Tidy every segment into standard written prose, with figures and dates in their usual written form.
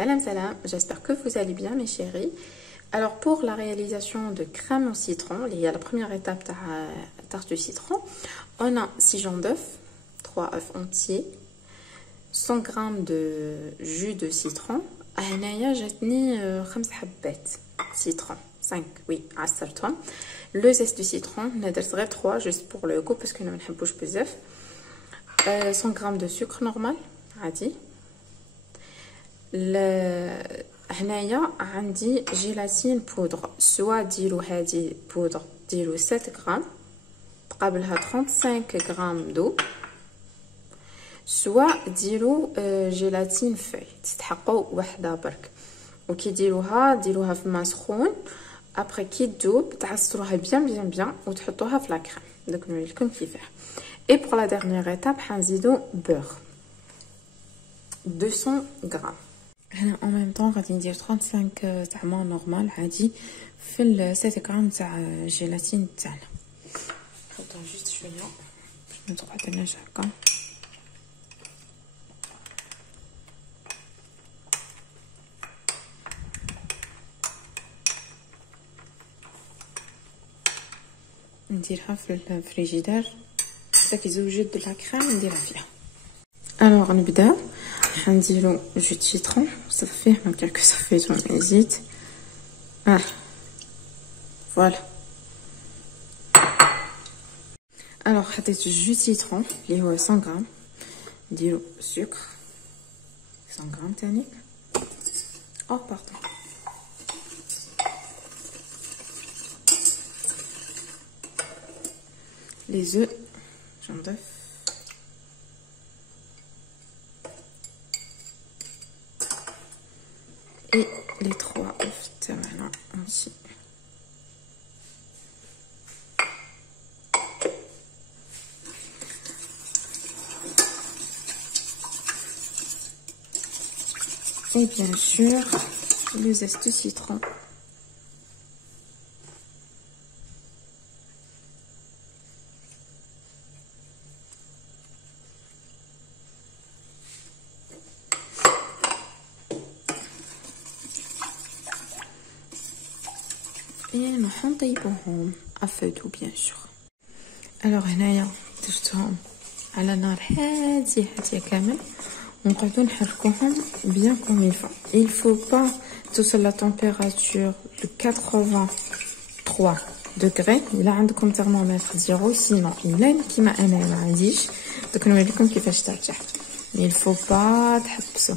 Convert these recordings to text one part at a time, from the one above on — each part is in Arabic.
Salam salam, j'espère que vous allez bien mes chéris. Alors pour la réalisation de crème au citron, il y a la première étape de la tarte du citron. On a 6 jaunes d'œufs, 3 œufs entiers, 100 g de jus de citron. هنايا جاتني 5 حبات citron, 5 oui عصرتهم. Le zeste du citron, انا درت غير 3 juste pour le goût parce que انا ما نحبوش بزاف. 100 g de sucre normal عادي. هنايا عندي جيلاتين بودر، سوا ديروا هذه بودر ديروا 7 غرام تقابلها 35 غرام دو، سوا ديروا جيلاتين في تستحقوا وحده برك. وكي ديروها في ماء سخون، ابري كي تذوب تعصروها بيان وتحطوها في لاكريم. دوك نوريلكم كيفاه. اي بور لا ديرنيير ايتاب حنزيدو بور 200 غرام. هنا en même temps غادي ندير 35 تاع ما نورمال عادي في ال 7 غرام تاع جيلاتين تاعنا. نحطهم جوست شويه باش ما تقعدلناش هكا. نديرها في الفريجيدير حتى كي يزوجد لا كريم نديرها فيها. الوغ نبدا حنديرو جو دو سيترون صافيه ما كاع صفيتو نزيد فوالا. الوغ حطيت جو سيترون اللي هو 100 غرام، نديرو سكر 100 غرام تاني باردون. les œufs jaune d'œuf, et les 3 œufs تاعنا aussi. Et bien sûr le zeste de citron. نروحو نطيبوهم افودو بيان سور. الوغ هنايا درتهم على نار هاديه كامل ونقعدو نحركوهم بيان كوم يلفو. il faut pas توصل لا تمبيراتور ل 83 دوغري. الا عندكم ترمومتر ديرو، سينو الا كيما انا ما عنديش دوك نوريكم كيفاش ترجع. il faut pas تحبسو.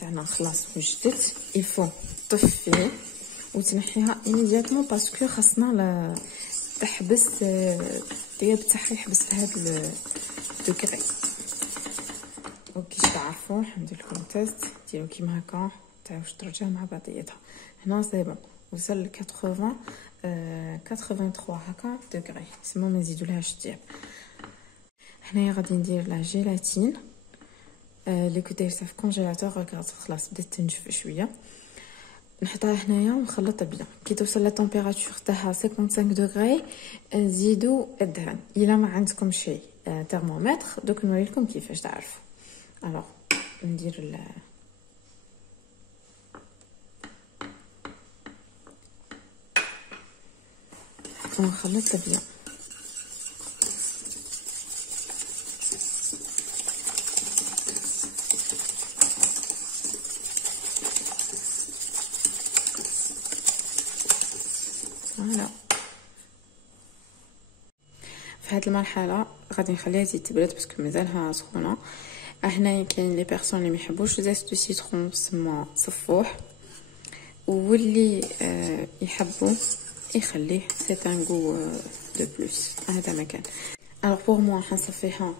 تاعنا خلاص وجدت. يفو طفيه وتنحيها ايميدياتمون باسكو خاصنا تحبس الطياب تاعها يحبس في هذا الدوكري. وكي تعرفوا ندير لكم تيست ديروا كيما هكا تاع واش ترجع مع بعضياتها. هنا سي بون وصل ل 83 هكا دوغري، سما ما نزيدولهاش الطياب. هنايا غادي ندير لا جيلاتين اللي كنت دايرتها في كونجيلاتور. ركعت خلاص بدات تنجف شويه، نحطها هنايا ونخلطها بيان. كي توصل لا تمبيراتور تاعها 55 دوغري نزيدو الدهن. الا ما عندكم شي ترمومتر دوك نوريلكم كيفاش تعرفوا. الوغ ندير ونخلطها بيان. فوالا في هذه المرحله غادي نخليها تزيد تبرد باسكو مازالها سخونه. هنايا كاين لي بيرسون اللي ما يحبوش زيت دو سيترون سما صفوح، واللي يحبوا يخليه سي ان غو دو بلوس. هذا مكان. الوغ بور موا حنصفيها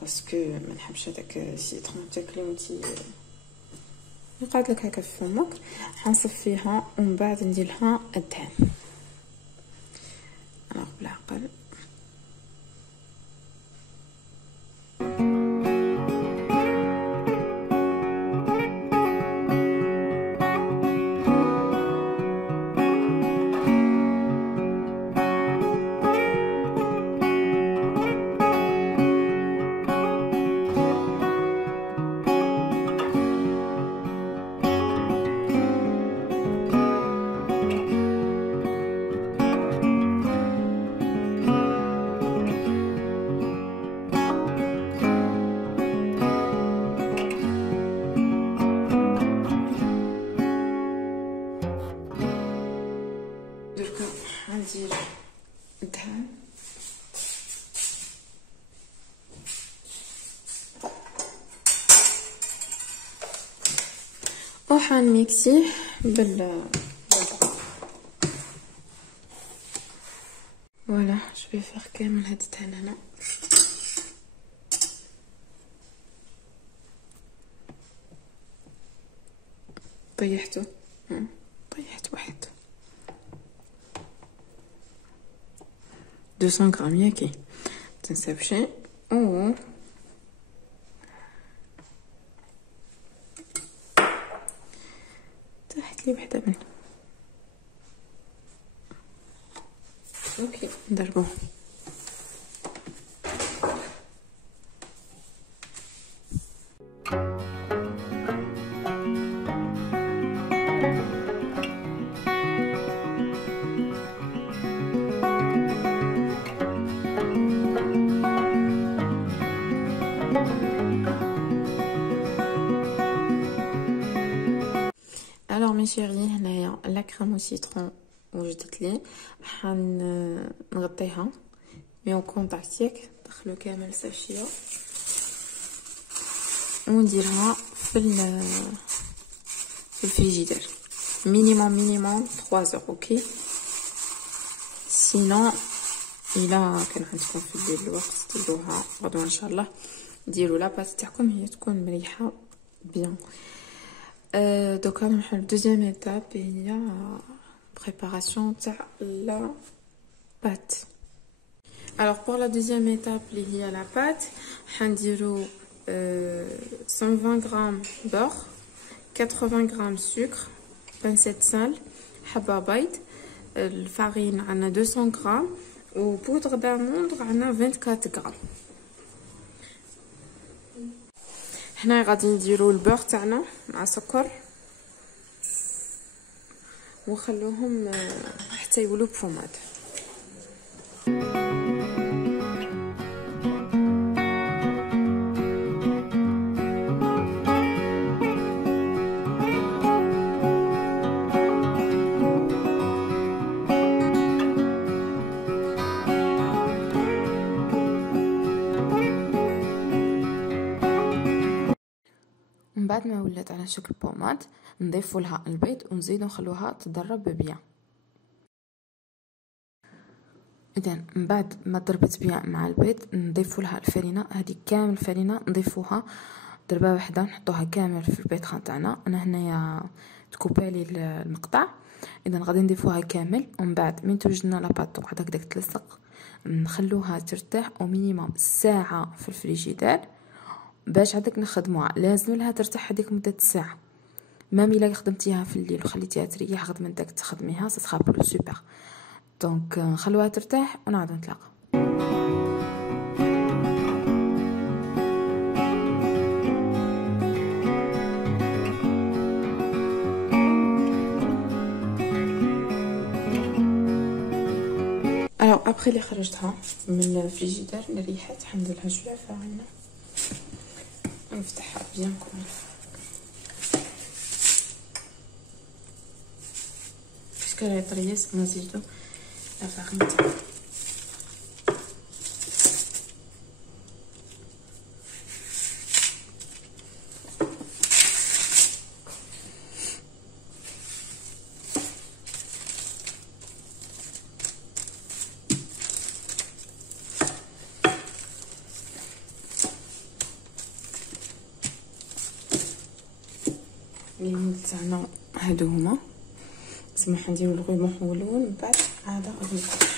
باسكو ما نحبش هذاك السيترون تاكلي وانتي يقعد لك هكا في فمك. حنصفيها ومن بعد ندير لها الدهن. الوغ بالعقل ندير الدهن. وحنميكسيه فوالا. جو في فيغ كامل هاد الدهن هنا. طيحته، طيحت واحد 200 غرام ياكي متنساوش. او طاحت لي وحده منهم. اوكي نضربوه. الوغ مي شيري هنايا لا كريم او سيترون وجدت لي. نغطيها مي اون كونتاكت ياك دخلو كامل ساشيه ونديرها في الفريجيدير مينيموم 3 اور. اوكي سينو الا كان عندكم في الليل الوقت ديروها غدوه ان شاء الله. ديروا لاباط تاعكم هي تكون مريحه بيان. دوكا نروحو لدوزيام ايتاب هي بريباراسيون تاع لا بات. الوغ بور لا دوزيام ايتاب اللي هي لا بات حنديرو 120 غرام بور، 80 غرام سكر، بانسيت سال، حبه بيض، الفارين عندنا 200 غرام وبودر داموندغ عندنا 24 غرام. هنا غادي نديرو البور تاعنا مع سكر ونخلوهم حتى يولوا بفوماد. من بعد ما ولات على شكل بوماد نضيفوا لها البيض ونزيدو نخلوها تضرب بيان. اذا من بعد ما ضربت بيان مع البيض نضيفوا لها الفرينه. هذه كامل الفرينه نضيفوها ضربه واحده نحطوها كامل في البيض تاعنا. انا هنايا تكوبالي المقطع. اذا غادي نضيفوها كامل ومن بعد من توجدنا لاباط تقعد هكذاك تلصق نخلوها ترتاح او مينيموم ساعه في الفريجيدير باش عندك نخدموها. لازم لها ترتاح هذيك مده ساعه. مام الا خدمتيها في الليل وخليتيها تريح غد من داك تخدميها سا بلو سوبر. دونك نخلوها ترتاح ونعاودو نتلاقاو. الوغ ابخي اللي خرجتها من الفريجيدير اللي ريحات الحمد لله شويه فارينه نفتحها بيان كوم باسكو راهي طريات نزيدو لا فارين تاعها. اللي تاعنا هادو هما. سمح نديرو الغيمون الاول من بعد عاد غادي نكمل.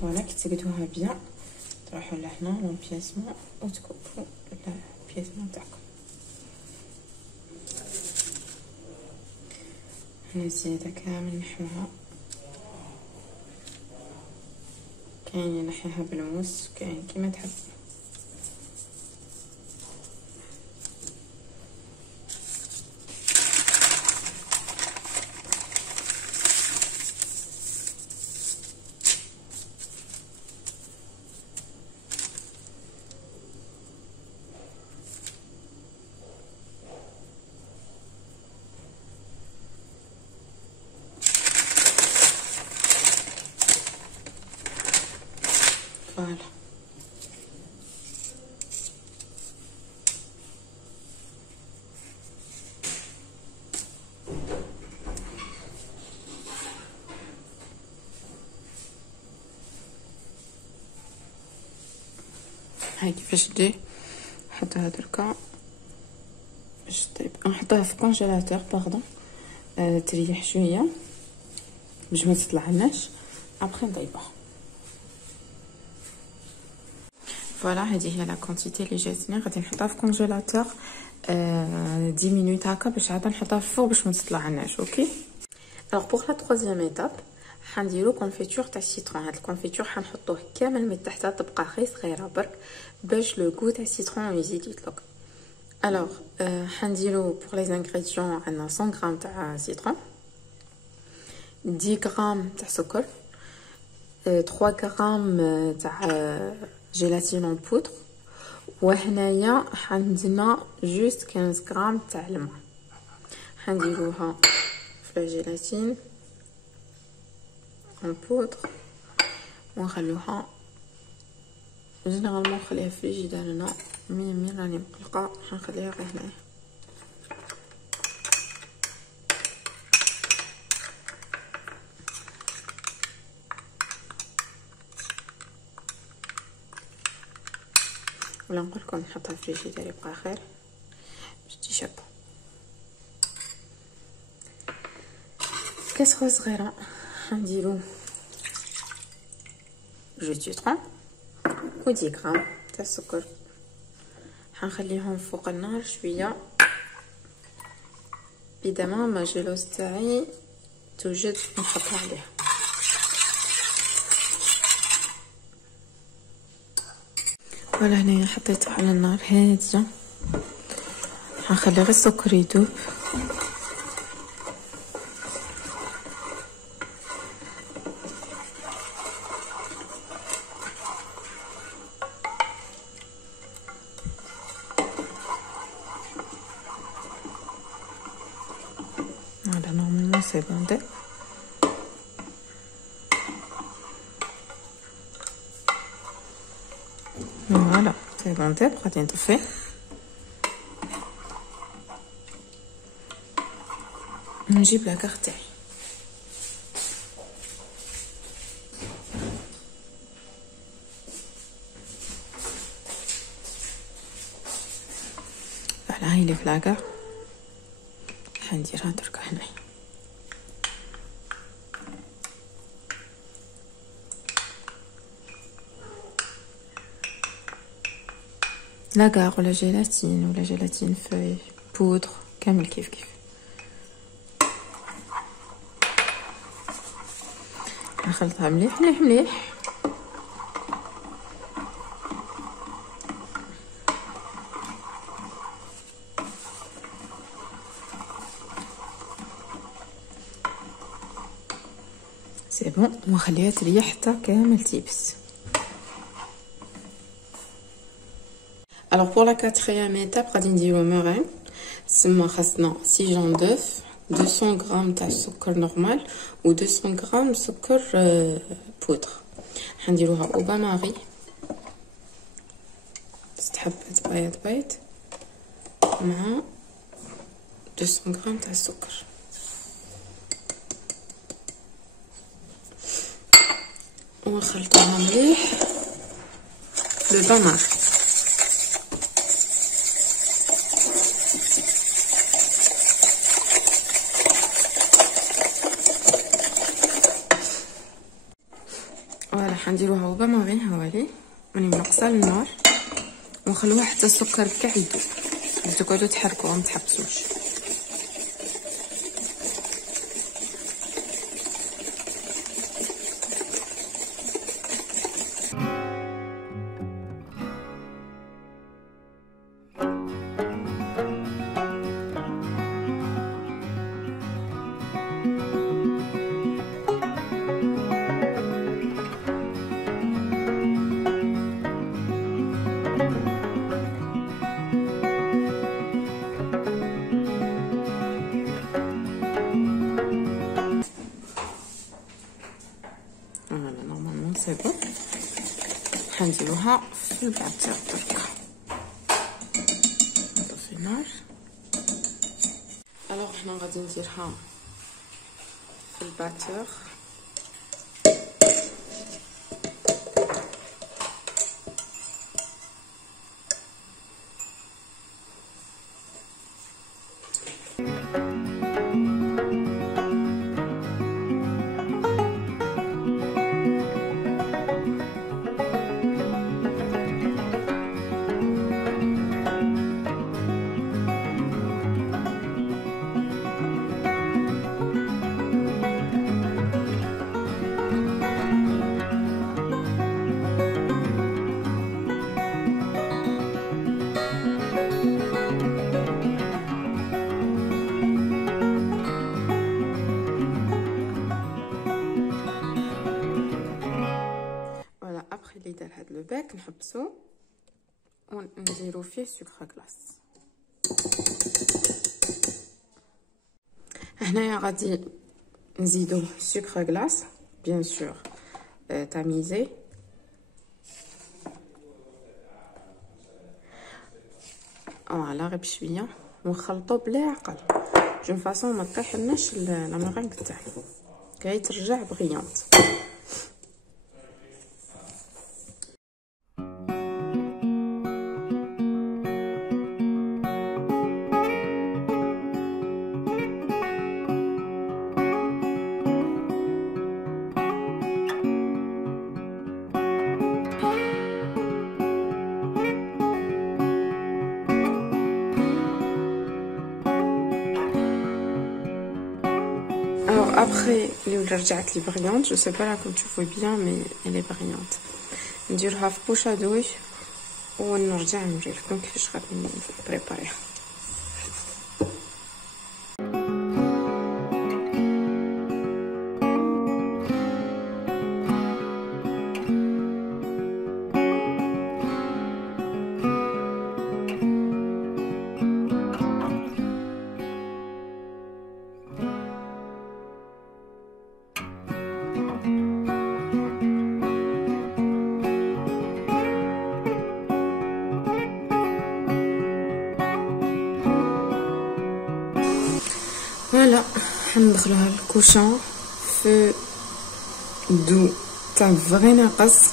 فوالا كي تسقدوها بيان تروحوا لهنا للبياسمون وتكبوا البياسمون تاعكم. هنا الزيادة كامل نحوها، كاين ينحيها بالموس كاين كيما تحب. فوالا هاي كيفاش تجي. نحطها دركا باش طيب، نحطها في كونجيلاتور باردون تريح شويه باش ما تطلعلناش ابخي نطيبها. فوالا هذه هي لا كونتيتي اللي جاتني، غادي نحطها في كونجيلاتور 10 مينوت هكا باش عاد نحطها في الفور باش ما تطلعلناش. اوكي. الوغ بوغ لا ترويزيام ايتاب حنديرو كونفيتور تاع السيترون. هاد الكونفيتور حنحطوه كامل من تحت تبقى غير صغيره برك باش لو غو تاع السيترون يزيد يطلق. الوغ حنديرو بوغ لي زانغريديون عندنا 100 غرام تاع سيترون، 10 غرام تاع سكر، 3 غرام تاع جيلاتين اون بودر، وهنايا عندنا جوست 15 غرام تاع الماء. حنديروها في الجيلاتين اون بودر ونخلوها جينيرالمون نخليها في الفريجيدير هنا مين راني مقلقه حنخليها غير هنايا. ولا نقول لكم نحطها في الفريجيدير يبقى خير باش تجي شابه. كاسرول صغيره حنديرو جو سيترون و 10 غرام تاع السكر. حنخليهم فوق النار شويه بيدما ما جلوس تاعي توجد نحطها عليها. فوالا هنايا حطيته على النار هاديه، حنخلي غير السكر يذوب. فوالا نورمالمون سي بون دي. فوالا سي بون دي. غادي نطفي نجيب لاكاغ تاعي. هاي الفلاقة حنديرها دركا هنايا. لاكاغ ولا جيلاتين ولا جيلاتين فوي بودر كامل كيف كيف. نخلطها مليح مليح مليح. سي بون ونخليها تريح حتى كامل تيبس. Alors pour la quatrième étape غادي نديرو ميرين. تسمى خاصنا 6 جون دوف، 200 غرام تاع السكر نورمال و 200 غرام سكر بودر. حنديروها او باماري حبات بيض بيض مع 200 غرام تاع السكر. ونخلطوها مليح بالباماري. فوالا حنديروها وباماري هاولي راني ناقصه النار ونخلوها حتى السكر كاع يذوب. تقعدوا تحركوها ما تحبسوش. سي بون حنديروها في الباتور دركا. نطفي النار. الوغ حنا غادي نديرها في الباتور. اللي دار هاد لو باك نحبسو ونديرو فيه سكر كلاص. هنايا غادي نزيدو سكر كلاص بيان سور تاميزي. فوالا غير بشويه ونخلطو بلا عقل جون فاصون ما تطيحلناش لا ميرينغ تاعنا كي ترجع بغيونط. Après, اللي رجعت لي brillante, je sais pas là comme tu vois bien, mais elle est brillante. نديرها في بوش ادوي ونرجع نوريلكم كيفاش غادي نبريباريها. فوالا حندخلوها الكوشون في دو تاع فغي ناقص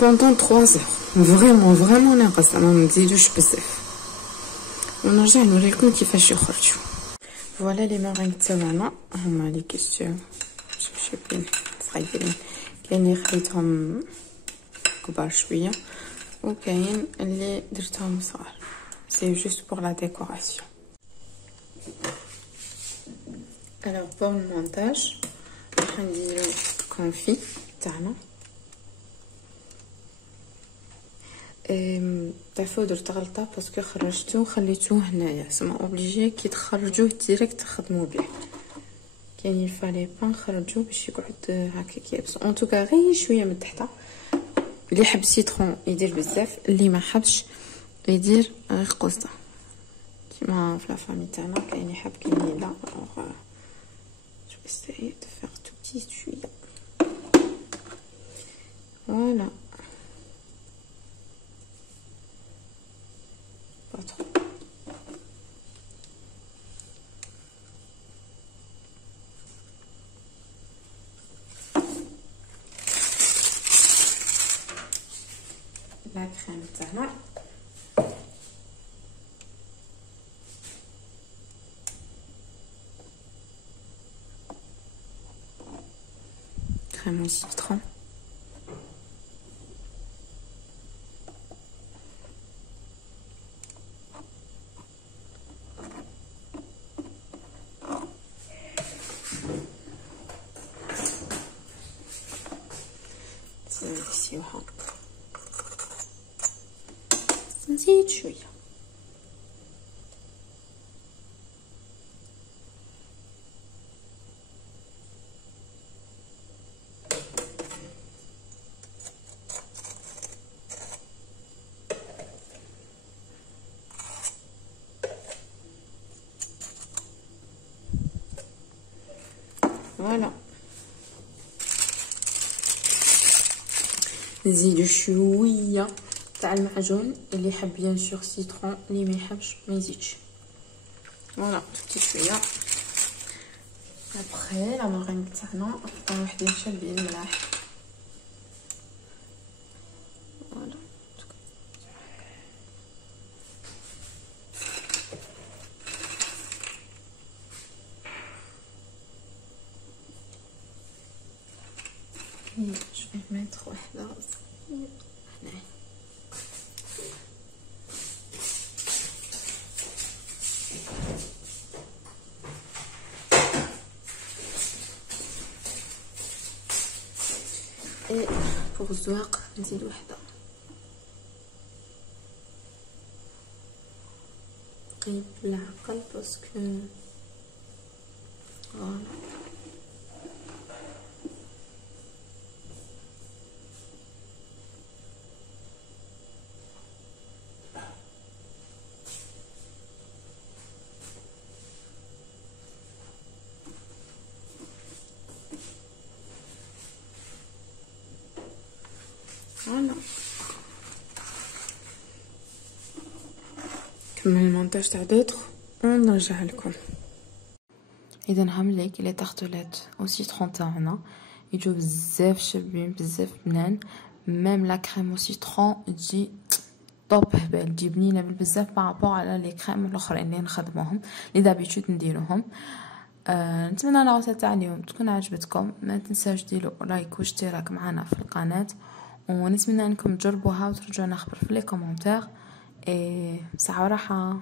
بوندون 3 heures فريمون ناقص، ما نزيدوش بزاف. ونرجع نوريكم كيفاش يخرجوا. فوالا لي مارين تاعنا هما لي كيستيون شابين صغيرين، كاين اللي خليتهم كبار شويه وكاين اللي درتهم صغار، سي جوست بور لا ديكوراسيون. الوغ بور المونتاج راح نديرو الكونفي تاعنا تعرفوا درت غلطه باسكو خرجتو خليتوه هنايا، سما اوبليجي كي تخرجوه ديريكت تخدموا به، كاين يفالي با نخرجوه باش يقعد هكاك يابس. اون توكا غير شويه من تحت، اللي يحب سيترون يدير بزاف، اللي ما حبش يدير غير قزده كيما في لا فامي تاعنا، كاين يحب كاين لا. الوغ جو اساي دو فير تو بتي شويه فوالا pas trop. La crème تاعنا crème au citron. نسيوها نزيد شويه. فوالا نزيدو شويه تاع المعجون، اللي يحب بيان سور سيترون، اللي ما يحبش ما يزيدش. فوالا توتي شويه. ابخي لا مارين تاعنا نحطو وحدين شابين ملاح. فوالا je vais mettre واحده هنا. اي بور الزواق نزيد وحده قريب العقل باسكو فوالا فوالا كمل المونتاج تاع دوطخ ونرجع لكم. اذا هامليك لي طارطولات او سيترون تاعنا يجو بزاف شابين بزاف بنان، ميم لا كريم او سيترون تجي طوب هبال، تجي بنينه بزاف بارابور على لي كريم الاخرين اللي نخدموهم اللي دابيتود نديروهم. نتمنى لا روسيت تاع اليوم تكون عجبتكم، ما تنساوش ديروا لايك واشتراك معنا في القناه، ونتمنى انكم تجربوها وترجعونا خبر في لي كومونتير. صحه وراحه.